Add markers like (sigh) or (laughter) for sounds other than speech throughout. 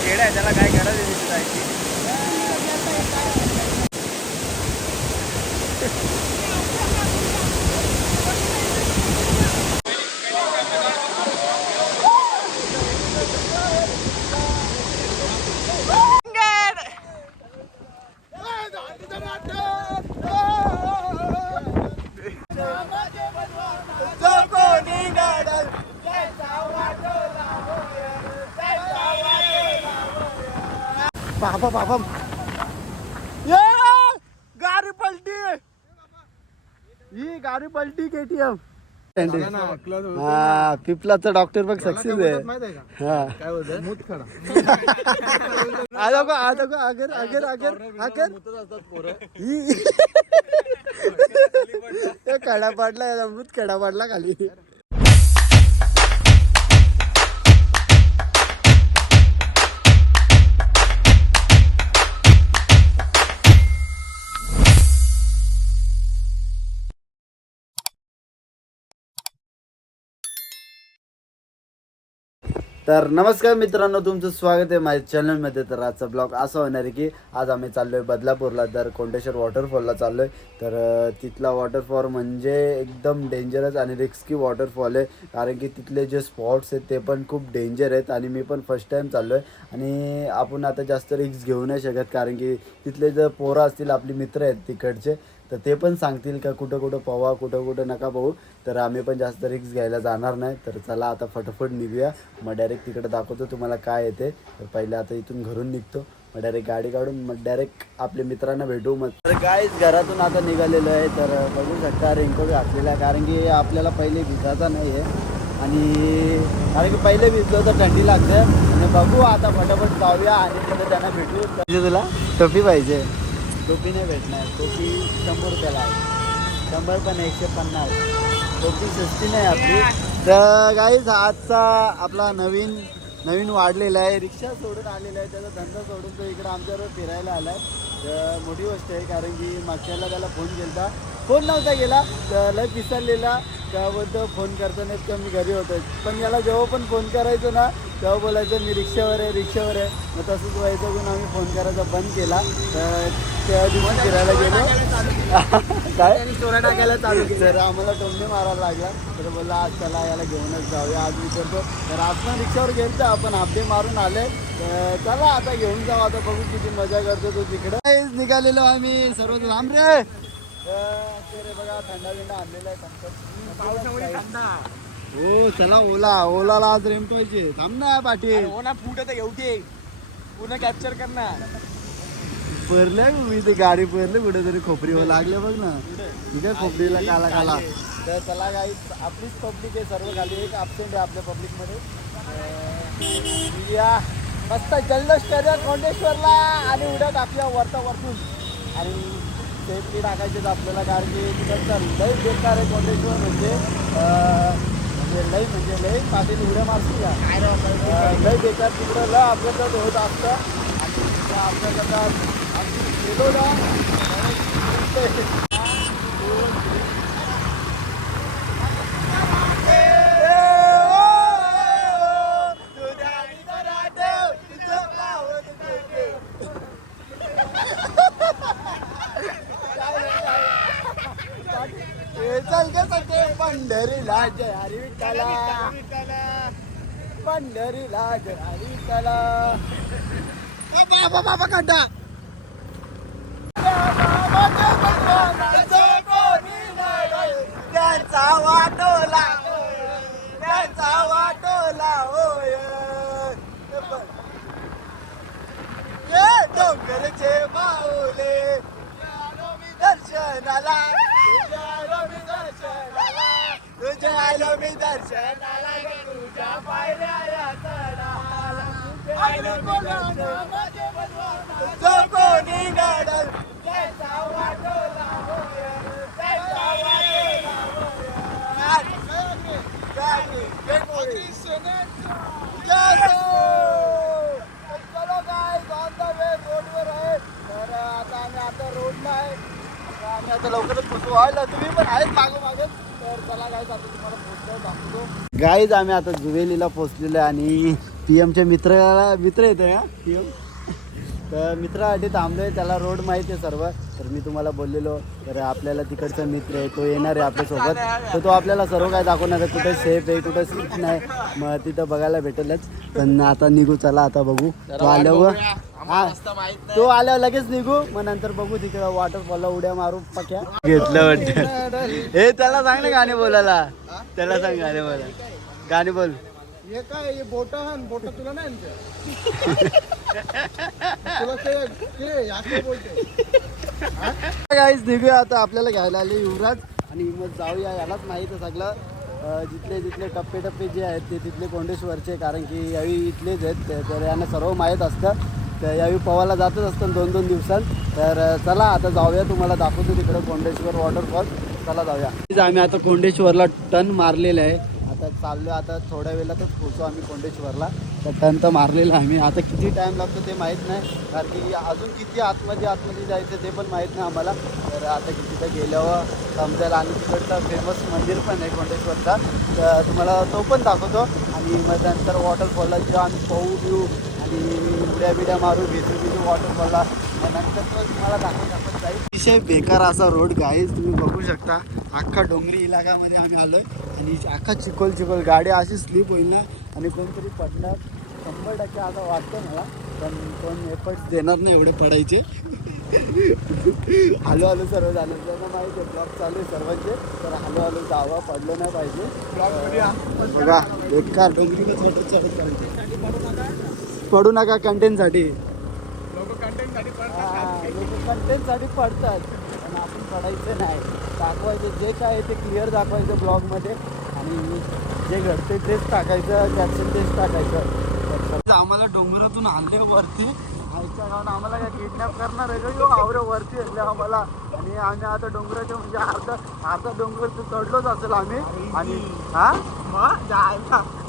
खेळ आहे त्याला काय गरज आहे जायची बाबा बाबा ये गाडी पलटी ही गाडी पलटी केटीएम हा पिपलाचा डॉक्टर बघ सक्सेस आहे. हा. काय बोलतोय (laughs) (laughs) मूत खडा का आलो का अगर अगर अगर अगर ही ते कडा पडला अमृत कडा पडला खाली. तर नमस्कार मित्रांनो तुमचं स्वागत आहे माझ्या चॅनलमध्ये तर आजचा ब्लॉग असा होणार आहे की आज आम्ही चाललोय बदलापूरला तर कोंडेश्वर वॉटरफॉलला चाललोय. तर तिथला वॉटरफॉल म्हणजे एकदम डेंजरस आणि रिस्की वॉटरफॉल आहे. कारण की तिथले जे स्पॉट्स आहेत ते पण खूप डेंजर आहेत आणि मी पण फर्स्ट टाइम चाललोय. आणि आपण आता जास्त रिस्क घेऊ नाही शकत कारण की तिथले जर पोरं असतील आपली मित्र आहेत तिकडचे तर ते पण सांगतील का कुठं कुठं पवा कुठं कुठं नका पाहू. तर आम्ही पण जास्त रिक्स घ्यायला जाणार नाही. तर चला आता फटाफट निघूया. मग डायरेक्ट तिकडे दाखवतो तुम्हाला काय येते. तर पहिले आता इथून घरून निघतो. मग डायरेक्ट गाडी काढून मग डायरेक्ट आपल्या मित्रांना भेटू. मग तर काहीच घरातून आता निघालेलो आहे. तर बघू शकता रेनकोट घातलेला आहे. कारण की आपल्याला पहिले भिजायचा नाही आहे. आणि कारण की पहिले भिजलो तर थंडी लागते. आणि बघू आता फटाफट जाऊया आणि तिथे त्यांना भेटू. पाहिजे तुला टोपी पाहिजे. टोपी नाही भेटणार टोपी शंभर रुपयाला आहे. शंभर पण एकशे पन्नास. टोपी सस्ती नाही आपली. तर काहीच आजचा आपला नवीन नवीन वाढलेला आहे. रिक्षा सोडून आलेला आहे त्याचा धंदा सोडून तो इकडे आमच्याबरोबर फिरायला आला आहे तर मोठी गोष्ट आहे कारण की मागच्याला त्याला फोन केला फोन नव्हता गेला तर लय पिसरलेला त्याबद्दल फोन करताना इतकं मी घरी होतो. पण याला जेव्हा पण फोन करायचो ना तेव्हा बोलायचं मी रिक्षावर आहे रिक्षावर आहे. मग तसंच व्हायचं म्हणून आम्ही फोन करायचा बंद केला. तर त्या दिवस फिरायला गेलो. काय? चोरा टाकायला चालू (laughs) तर आम्हाला टोमणे मारायला लागला. तर बोलला आज चला याला घेऊनच जाऊया. आज विचारतो तर आज पण रिक्षावर गेलतो. आपण आपले मारून आले तर चला आता घेऊन जाऊ. आता बघू किती मजा करतो तो तिकडे. निघालेलो आम्ही. सर्व राम रे! तर ते रे बघा थंडा बिंडा आणलेला आहे. पावसामुळे थंडा हो चला ओला. ओलाला आज रेमटवायचे थांब ना पाटील. हो ना फूट आता एवढी पूर्ण कॅप्चर करणार. परले मी ते गाडी परले कुठेतरी खोपरी. हो लागले बघ ना. ठीक आहे खोपरीला काला काला. तर चला काही आपलीच पब्लिक आहे सर्व खाली. एक absent आहे आपल्या पब्लिकमध्ये. अं, या. मस्त जल्लोष करूया कोंडेश्वरला आणि उड्यात आपल्या वरता वरतून आणि सेफ्टी टाकायचीच आपल्याला कारण की तिकडचं लई बेकार आहे कोंडेश्वर म्हणजे म्हणजे लई म्हणजे लई पाटील उड्या मारतील का लई बेकार तिकडं लय अपघात होत असतं. आणि अपघातात आम्ही गेलो ना हे चल ग सगळे पंढरीला जय हरी विठ्ठला पंढरीला जय हरी विठ्ठला बाबा बाबा काटा. त्यांचा वाटोला त्यांचा वाटोला होय. ये डोंगरचे माऊले. दर्शनाला. दर्शनाला. तुझ्या आलो मी दर्शनाला. तुझ्या पायऱ्या गाईज आम्ही आता जुवेलीला पोचलेलो आहे आणि पी एमच्या मित्राला मित्र येतो का पी एम तर मित्रासाठी थांबलोय त्याला रोड माहिती आहे सर्व. तर मी तुम्हाला बोललेलो तर आपल्याला तिकडचा मित्र आहे तो येणार आहे आपल्यासोबत. तर तो आपल्याला सर्व काय दाखवणार आहे कुठे सेफ आहे कुठे सेफ नाही. मग तिथं बघायला भेटेलच. पण आता निघू चला आता बघू. तो आल्यावर हा. तो आल्यावर लगेच निघू. मग नंतर बघू तिकडं वॉटरफॉलला उड्या मारू पक्या. घेतलं वाटतं. (laughs) हे त्याला सांग ना गाणे बोलायला. त्याला सांग गाणे बोला गाणे बोल. हे काय हे बोट बोट तुला नाही आणते (laughs) तुला ते ते याचे बोलते काहीच निघूया आता आपल्याला घ्यायला आले युवराज आणि मग जाऊया यालाच माहीत आहे सगळं. जिथले जिथले टप्पे टप्पे जे आहेत ते तिथले कोंडेश्वरचे कारण की यावेळी इथलेच आहेत तर यांना सर्व माहीत असतं. तर यावेळी पवायला जातच असतं दोन दोन दिवसात. तर चला आता जाऊया तुम्हाला दाखवतो तिकडं कोंडेश्वर वॉटरफॉल चला जाऊया. आम्ही आता कोंडेश्वरला टन मारलेलं आहे. आता चाललो आता थोड्या वेळातच पोहोचू आम्ही कोंडेश्वरला. तर टन तर मारलेलं आम्ही. आता किती टाईम लागतो ते माहीत नाही. कारण की अजून किती आतमध्ये आतमध्ये जायचं ते पण माहीत नाही आम्हाला. तर आता तिथं गेल्यावर समजेल आणि तिकडचं फेमस मंदिर पण आहे कोंडेश्वरचा. तर तुम्हाला तो पण दाखवतो. आणि मग नंतर वॉटरफॉलला जेव्हा आम्ही पाहू देऊ आणि उड्या बिड्या मारू भेटू बिजू वॉटरफॉलला नंतर तो तुम्हाला दाखवत दाखवत जाईल अतिशय बेकार असा रोड गाईज तुम्ही बघू शकता. अख्खा डोंगरी इलाकामध्ये आम्ही आलोय. आणि अख्खा चिखल चिखल गाडी अशी स्लिप होईल ना आणि कोणतरी पडणार. शंभर टक्के असं वाटतं मला पण कोण एफर्ट्स देणार नाही एवढे पडायचे. हलो हलो सर्व झालं. त्यांना माहिती आहे ब्लॉग चालू आहे सर्वांचे तर हलो हलो जावा पडलो नाही पाहिजे. बघा बेकार डोंगरीला चढत पडू नका कंटेंटसाठी लोक कंटेंटसाठी लोक कंटेंटसाठी पडतात. पण आपण पडायचं नाही. दाखवायचं जे काय आहे ते क्लिअर दाखवायचं ब्लॉगमध्ये आणि जे घडते तेच टाकायचं कॅप्शन तेच टाकायचं. आम्हाला डोंगरातून आणले वरती. आईच्या आम्हाला काय किडनॅप करणार आहे का? आवरे वरती आणले आम्हाला. आणि आम्ही आता डोंगराच्या म्हणजे अर्धा अर्धा डोंगर तर चढलोच असेल आम्ही. आणि हा?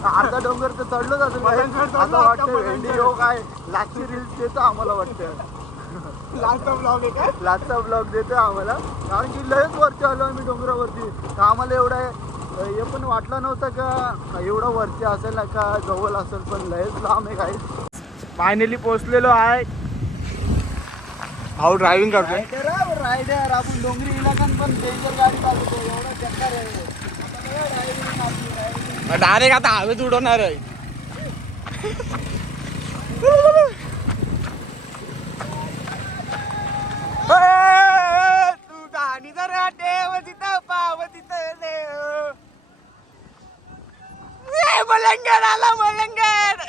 अर्धा डोंगर तर चढलोच असेल. आता वाटतं. भेंडी हो काय लाची रील्स देतं आम्हाला वाटतं लास्ट ब्लॉग का लाचचा ब्लॉग देतोय आम्हाला. कारण की लयच वरती आलो आम्ही डोंगरावरती. तर आम्हाला एवढं हे पण वाटलं नव्हतं का? एवढं वरती असेल ना का? जवळ असेल पण लयच लांब आहे काही फायनली पोहोचलेलो आहे. भाऊ ड्रायव्हिंग रायडर रायडर आपण डोंगरी इलाकात पण डेंजर गाडी चालवतो एवढं चक्कर आहे. डायरेक्ट आता हवेत उडवणार आहे. मलंगड आला मलंगड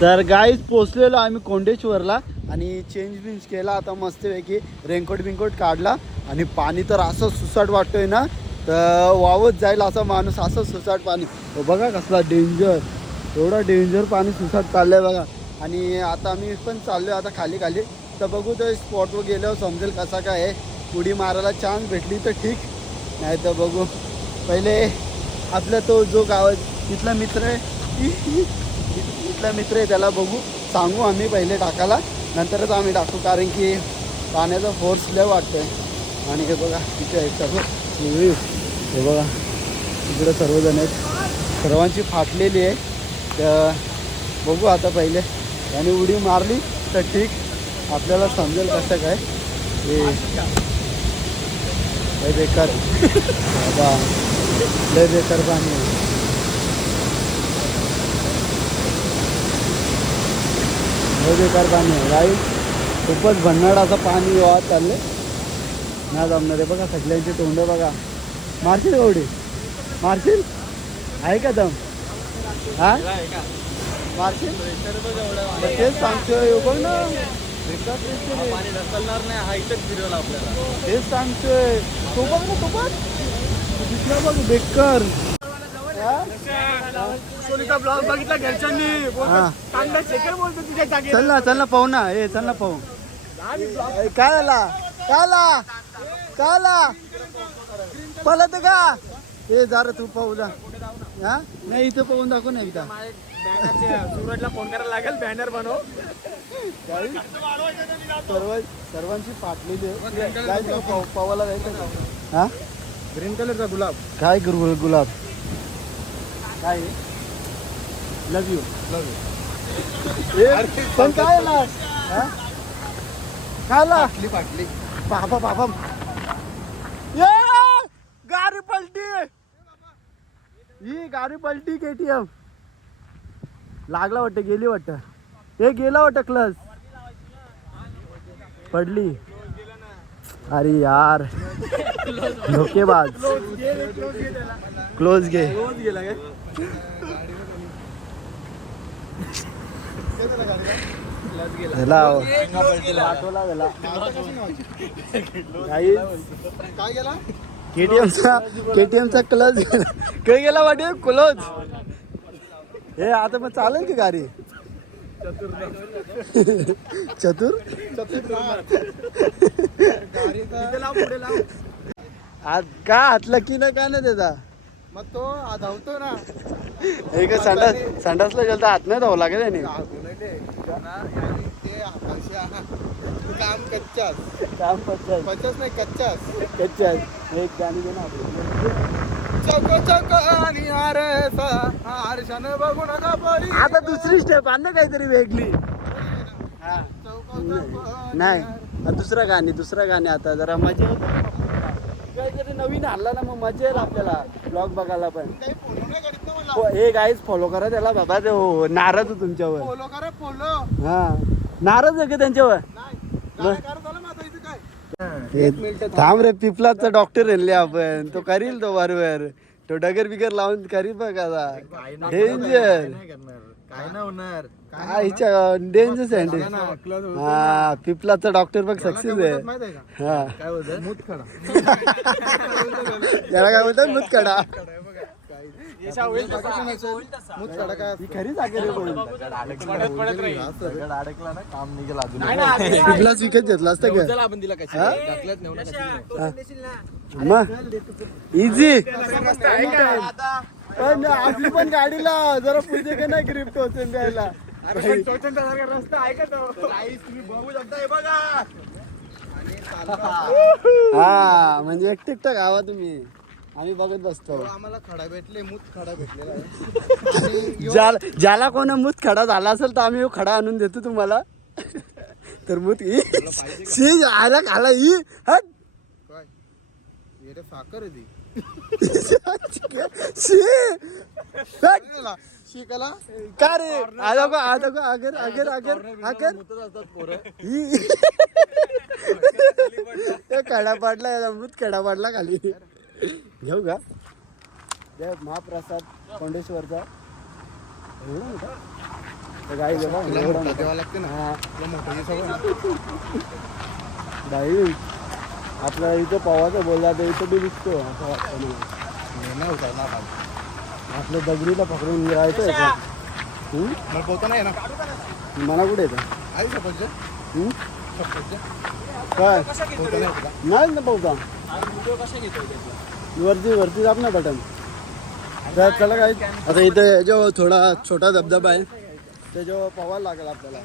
तर गाईज पोचलेलो आम्ही कोंडेश्वरला आणि चेंज बिंज केला. आता मस्तपैकी रेनकोट बिनकोट काढला आणि पाणी तर असं सुसाट वाटतोय ना? तर वावत जाईल असा माणूस असं सुसाट पाणी. हो, बघा कसला डेंजर एवढा डेंजर पाणी सुसाट चाललंय बघा. आणि आता आम्ही पण चाललोय आता खाली खाली. तर बघू तर स्पॉटवर गेल्यावर समजेल कसा काय आहे. उडी मारायला चान्स भेटली तर ठीक. नाही तर बघू. पहिले आपला तो जो गाव तिथला मित्र आहे. इथला मित्र आहे त्याला बघू. सांगू आम्ही पहिले टाकायला नंतरच आम्ही टाकू कारण की पाण्याचा फोर्स लय आहे आणि हे बघा तिथे एक सर्व. हे बघा इकडे सर्वजण आहेत. सर्वांची फाटलेली आहे. तर बघू आता पहिले. याने उडी मारली तर ठीक. आपल्याला समजेल कसं काय. हे. लय बेकार. बाबा लय बेकार पाणी लय बेकार पाणी आहे. गाई खूपच भन्नाड असं पाणी वाहत चाललंय. नाही जमणार आहे. बघा सगळ्यांची तोंड बघा. मारशील गवडी मारशील? आहे का दम? हा? मारशील? तेच सांगतोय हो बघ ना. बेकार pressure आहे. तेच सांगतोय तो बघ ना तो बघ दिसला बघ बेकार? सोनीचा ब्लॉग बघितला घरच्यांनी. चांगला शेखर बोलतो तुझ्या जागी चल ना चल ना पाहू ना. ए चल ना पाहू. ए, काय आला? काय आला? काय आला? पळत का? ए जरा तू पाहू जा. हा? नाही इथं पाहून दाखव ना एकदा. सूरजला फोन करायला लागेल बॅनर बनव. सर्व सर्वांची फाटलेली आहे. जायचं का पव- पवाला जायचं का हा? ग्रीन कलरचा गुलाब. काय गुरु गुलाब? काय लव यू पण काय आला? हा? काय आला? फाटली फाटली बाबा बाबा. ये गाडी पलटी! ही गाडी पलटी केटीएम लागला वाटतं गेली वाटतं. हे गेला वाटतं क्लच. पडली. अरे यार. धोकेबाज. क्लोज घे. केटीएमचा केटीएमचा क्लच गेला. काय गेला वाटे? क्लोज. हे आता मग चालेल की गाडी? चतुर? आज का हातला की ना का ना त्याचा? मग तो धावतो ना. हे काय संडास संडासला गेलं तर हात नाही धावला का त्याने काम कच्चाच. काम पच्चास पचास नाही कच्चास एक गाणी दे ना. चौको चौको आणि आरसा आरशान बघू नका आता दुसरी स्टेप आण ना काहीतरी वेगळी. हा. चौको चौको आणि नाही आता दुसरं गाणे दुसरं गाणे आता जरा मजा येते. काहीतरी नवीन आणला ना मग मजा येईल आपल्याला ब्लॉग बघायला पण. हो, हे गाईज फॉलो करा त्याला बाबा ते हो नाराज आहे तुमच्यावर. फोलो करा फोलो हा. नाराज आहे का त्यांच्यावर नाही काय करा झालं माझं इथं काय हे थांब रे पिपलाचा डॉक्टर आणले आपण. तो करील तो बरोबर तो डगर बिगर लावून करील बघ आता. डेंजर काय नाही होणार आईच्या डेंजर सँडल हा पिपलाचा डॉक्टर बघ सक्सेस आहे. हा. काय होतं त्याला (laughs) काय म्हणतात मुतकडा अडकला ना काम निघेल अजून. पिपलाच विकत घेतला असतं का आपण दिला. मग इझी पण आपली पण गाडीला जरा पुढे का नाही ग्रिफ्ट होते द्यायला. रस्ता ऐकत तुम्ही बघू शकता हे बघा. हा म्हणजे एकटे एकटा गावा तुम्ही. आम्ही बघत बसतो आम्हाला खडा भेटले मूत खडा भेटलेला आहे. यो- ज्याला ज्याला कोणा मूत खडा झाला असेल तर आम्ही खडा आणून देतो तुम्हाला. तर मूत ई शी आला खाला ई हट. काय? हे रे साखर आहे. शिकाला का रे? आला गो आला गो अगर अगर अगर अगर ई. पाडला मूत कडा पाडला खाली. घेऊ का? जय महाप्रसाद कोंडेश्वरचा. एवढा मोठा? तर गाई घेऊ बा, एवढा मोठा. द्यावं लागते ना. हा, तुला मोठं हे सगळं बाई आपला इथं पवाचं बोलला तर इथं बी विकतो असं वाटतं मला. हे नाही होता ना खाली. आपलं दगडीला पकडून राहायचं आहे का? हम्म? मला पोहता नाही ना मला कुठे येतं आई सफरचंद हम्म? सफरचंद काय? पोहता नाही होता नाही ना पावता वरती वरती दाब ना बटन. तर चला काय आता इथे जो थोडा छोटा धबधबा आहे त्याच्यावर पवायला लागेल आपल्याला.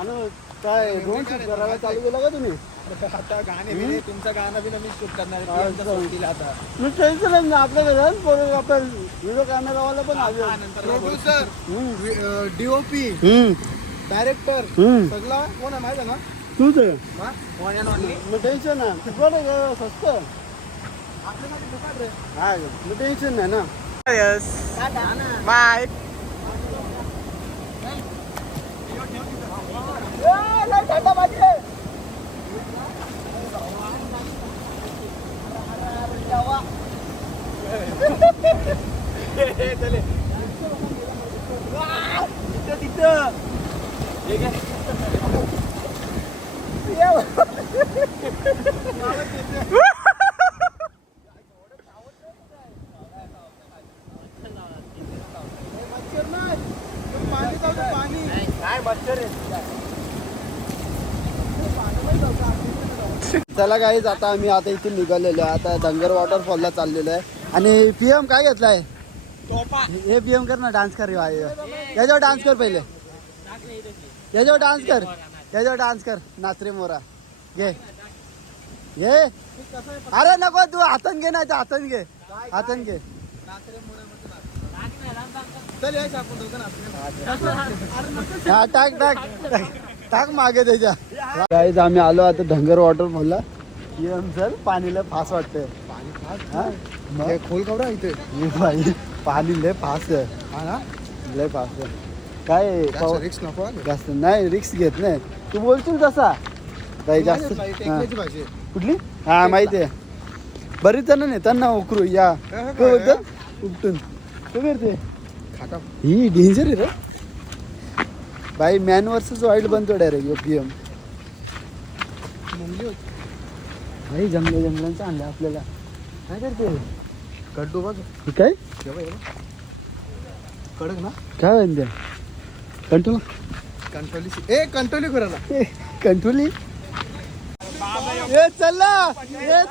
आणि काय ड्रोन शूट करायला चालू केलं का तुम्ही? आता गाणे तुमचं गाणं बी मी शूट करणार आता. मी टेन्शन ना आपल्या घरात आपण व्हिडिओ कॅमेरावाला पण हवी प्रोड्युसर डीओपी डायरेक्टर सगळा कोण आहे माहिती आहे ना? तूच आहे? मग टेन्शन ना बरं स्वस्त आपल्यासाठी फुकट रे. हा मग टेन्शन नाही ना बाय मच्छर नाही. तू पाणी जाऊ दे, पाणी काय मच्छर चला काहीच आता आम्ही आता इथून निघालेलो आहे. आता धनगर वॉटरफॉलला चाललेलो आहे. आणि पी एम काय घेतलाय? हे पीएम कर ना डान्स कर याच्यावर डान्स कर पहिले. याच्यावर डान्स कर. याच्यावर डान्स कर. नाचरे मोरा. घे. घे. अरे नको तू हातन घे ना ते हातन घे. हातन घे. हा टाक टाक. टाक मागे त्याच्या. काहीच आम्ही आलो आता धंगर वॉटरफॉलला येऊन चल पाणीला फास वाटतंय. खोल कवरा इथे? पाणी लय फास आहे. ना? लय फास आहे. काय रिक्स नको. जास्त नाही रिक्स घेत नाही. तू बोलशील तसा. काही जास्त हा. कुठली? हा माहिती आहे. बरीच जण नाही त्यांना उकरू या. काय? बोलतं? उपटून. काय करते ही डेंजर आहे रे. बाई मॅन वर्सेस वाईल्ड बनतो डायरेक्ट पीएम मुंगली होती. भाई जंगल जंगलांचं आणलं आपल्याला. काय करते? गड्डू बघ. काय? कडक ना? काय म्हणते कंट्रोल कंट्रोली ए कंट्रोली करायला कंट्रोली ए चल ए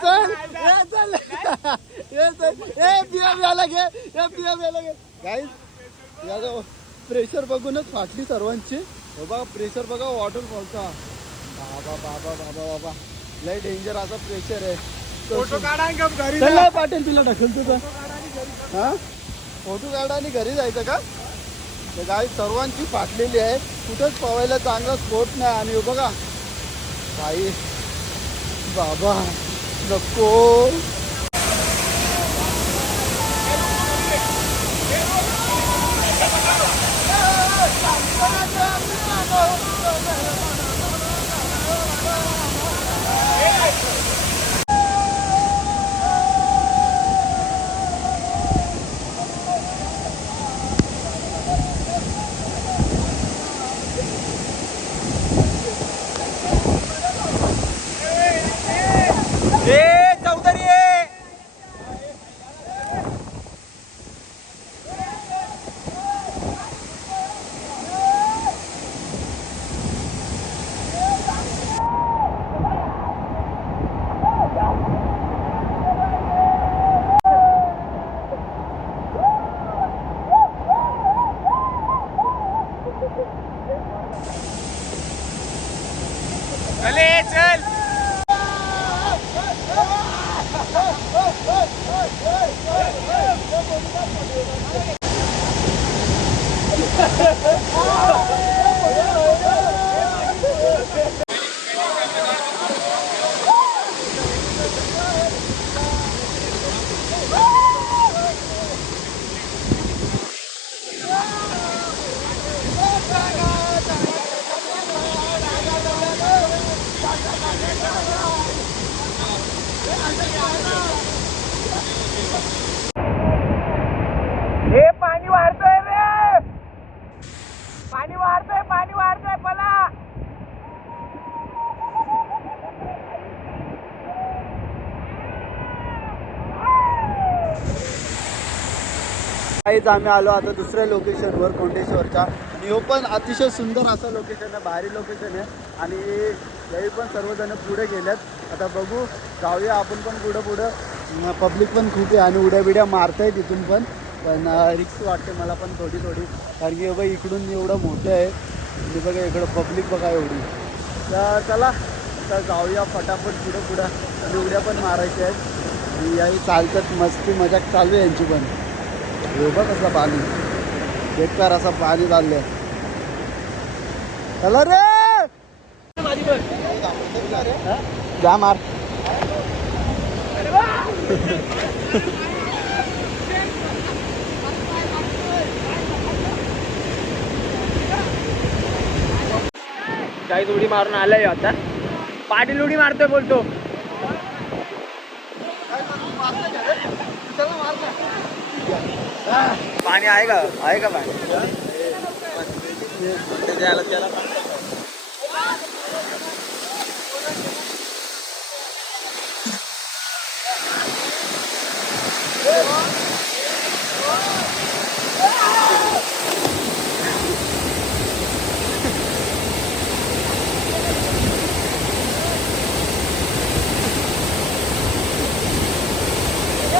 चल. ए चल. ए चल. ए पीएम याला घे. ए पीएम याला घे. गाईस याचा प्रेशर बघूनच फाटली सर्वांची. हे बघा प्रेशर बघा वॉटरफॉलचा बाबा बाबा बाबा बाबा लय डेंजर असा प्रेशर आहे. फोटो काढा घरी चल पाटील तुला ढकल तुझा हा? फोटो काढा आणि घरी जायचं का? ते गाय सर्वांची फाटलेली आहे. कुठंच पवायला चांगला स्पोर्ट नाही. आणि हे बघा. काही बाबा नको ए चौधरी ए चले चल हे पाणी वाढतोय रे! पाणी वाढतोय पाणी वाढतोय पला! काहीच आम्ही आलो आता दुसऱ्या लोकेशनवर कोंडेश्वरच्या. आणि हो पण अतिशय सुंदर असं लोकेशन आहे भारी लोकेशन आहे. आणि तरी पण सर्वजण पुढे गेल्यात आता बघू जाऊया आपण पण पुढं पुढं. पब्लिक पण खूप आहे आणि उड्या बिड्या मारताय तिथून पण. पण रिक्स वाटते मला पण थोडी थोडी कारण की बाबा इकडून एवढं मोठं आहे. म्हणजे बघा इकडं पब्लिक बघा एवढी. तर चला तर जाऊया फटाफट पुढं पुढं. आणि उड्या पण मारायच्या आहेत. याही चालतात मस्ती मजाक चालू आहे यांची पण. हे बघ कसं पाणी. बेकार असं पाणी चाललंय. चला रे हा? जा मार. काही उडी मारून आलाय आता. पाटील उडी मारतोय बोलतो. पाणी आहे का? आहे का पाणी?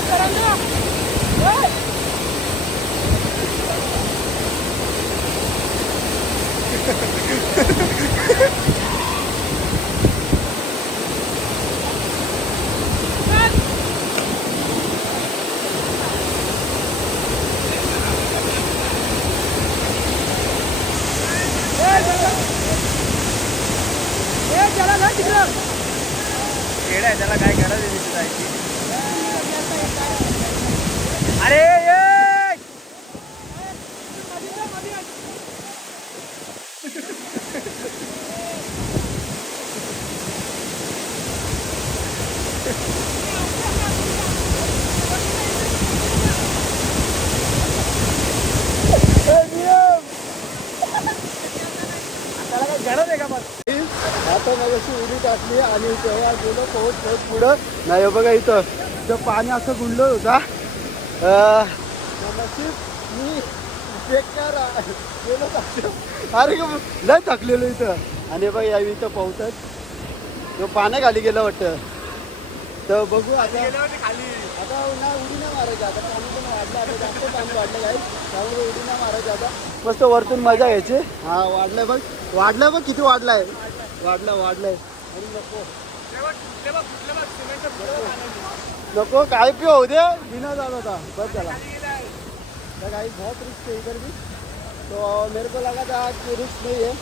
Ha ha ha ha! टाकली आणि तेव्हा गेलो पोहोच पोहोच पुढं. नाही हे बघा इथं. तर पाणी असं गुंडलं होता नशीब मी बेकार. गेलो. अरे लय थकलेलो इथं. आणि बघ या इथं पोहतात तो पाण्याखाली गेलं वाटतं. तर बघू आता खाली आता ना उडी नाही मारायची आता पाणी पण वाढलं आता जास्त पाणी वाढलं काय त्यामुळे उडी नाही मारायची आता. मस्त वरतून मजा घ्यायची हा वाढलंय बघ. वाढलंय बघ किती वाढलाय. वाढलं वाढलंय. नको काय पिओ होऊ दे. बिना जात होता. बस चला तो गाइस बहुत रिस्क है इधर भी तो मेरे को लगा था कि रिस्क नहीं है.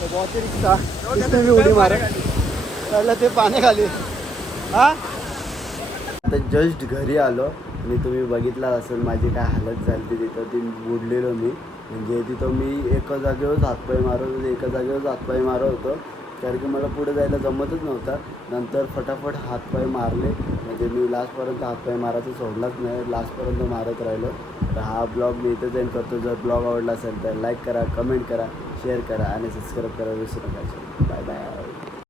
तो बहुत ही रिस्क था. इसमें भी उडी मारा. त्याला ते पाण्याखाली. हा? आता जस्ट घरी आलो. मी तुम्ही बघितला असेल माझी काय हालत झाली तिथं. ती बुडलेलो मी. म्हणजे तिथं मी एका जागेवर हातपाय मारत होतो एका जागेवरच हातपाय मारत होतो. कारण की मला पुढे जायला जमतच नव्हता. नंतर फटाफट हातपाय मारले. म्हणजे मी लास्टपर्यंत हातपाय मारायचं सोडलाच नाही. लास्टपर्यंत मारत राहिलो. तर हा ब्लॉग मी इथं जाईन करतो. जर ब्लॉग आवडला असेल तर लाईक करा कमेंट करा शेअर करा आणि सबस्क्राईब करा. विसरू नका.